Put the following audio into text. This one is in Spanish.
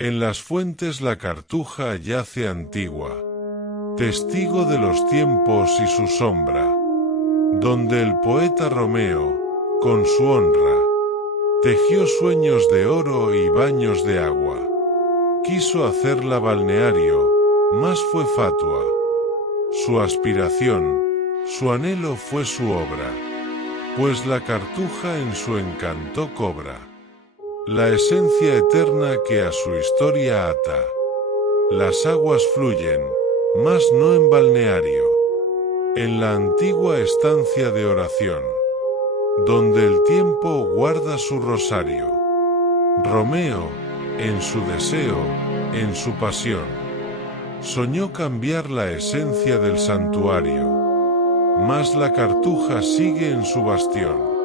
En las fuentes la cartuja yace antigua, testigo de los tiempos y su sombra, donde el poeta Romeo, con su honra, tejió sueños de oro y baños de agua. Quiso hacerla balneario, mas fue fatua. Su aspiración, su anhelo fue su obra, pues la cartuja en su encanto cobra la esencia eterna que a su historia ata. Las aguas fluyen, mas no en balneario, en la antigua estancia de oración, donde el tiempo guarda su rosario. Romeo, en su deseo, en su pasión, soñó cambiar la esencia del santuario, mas la cartuja sigue en su bastión.